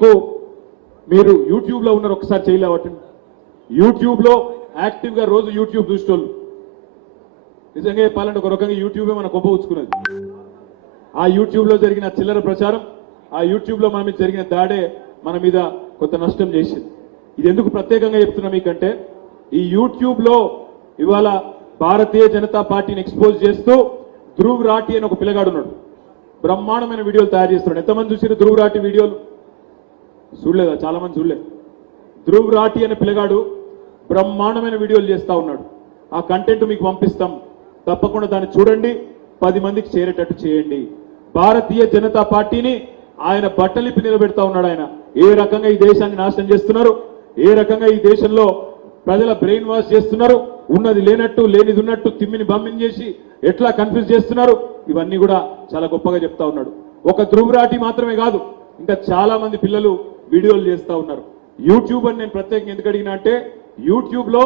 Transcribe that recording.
మీకు మీరు యూట్యూబ్లో ఉన్నారు ఒకసారి చేయలేవటండి యూట్యూబ్లో యాక్టివ్గా రోజు యూట్యూబ్ చూసేటోళ్ళు. నిజంగా చెప్పాలంటే ఒక రకంగా యూట్యూబే మన గొప్ప ఉంచుకున్నది ఆ యూట్యూబ్లో జరిగిన చిల్లర ప్రచారం ఆ యూట్యూబ్లో మన మీద జరిగిన దాడే మన మీద కొంత నష్టం చేసింది. ఇది ఎందుకు ప్రత్యేకంగా చెప్తున్నా మీకంటే ఈ యూట్యూబ్లో ఇవాళ భారతీయ జనతా పార్టీని ఎక్స్పోజ్ చేస్తూ ధ్రువ్ రాటి అని ఒక పిల్లగాడు ఉన్నాడు. బ్రహ్మాండమైన వీడియోలు తయారు చేస్తున్నాడు. ఎంతమంది చూసారు ధ్రువ్ రాటి వీడియోలు? చూడలేదా చాలా మంది చూడలేదు. ధ్రువ్ రాఠీ అనే పిల్లగాడు బ్రహ్మాండమైన వీడియోలు చేస్తా ఉన్నాడు. ఆ కంటెంట్ మీకు పంపిస్తాం. తప్పకుండా దాన్ని చూడండి పది మందికి చేరేటట్టు చేయండి. భారతీయ జనతా పార్టీని ఆయన బట్టలిప్పి నిలబెడతా ఉన్నాడు ఆయన. ఏ రకంగా ఈ దేశాన్ని నాశనం చేస్తున్నారు? ఏ రకంగా ఈ దేశంలో ప్రజల బ్రెయిన్ వాష్ చేస్తున్నారు? ఉన్నది లేనట్టు లేనిది ఉన్నట్టు తిమ్మిని బమ్మిని చేసి ఎట్లా కన్ఫ్యూజ్ చేస్తున్నారు? ఇవన్నీ కూడా చాలా గొప్పగా చెప్తా ఉన్నాడు. ఒక ధ్రువరాటి మాత్రమే కాదు ఇంకా చాలా మంది పిల్లలు వీడియోలు చేస్తా ఉన్నారు. యూట్యూబ్ అని నేను ప్రత్యేకంగా ఎందుకు అడిగినా అంటే యూట్యూబ్లో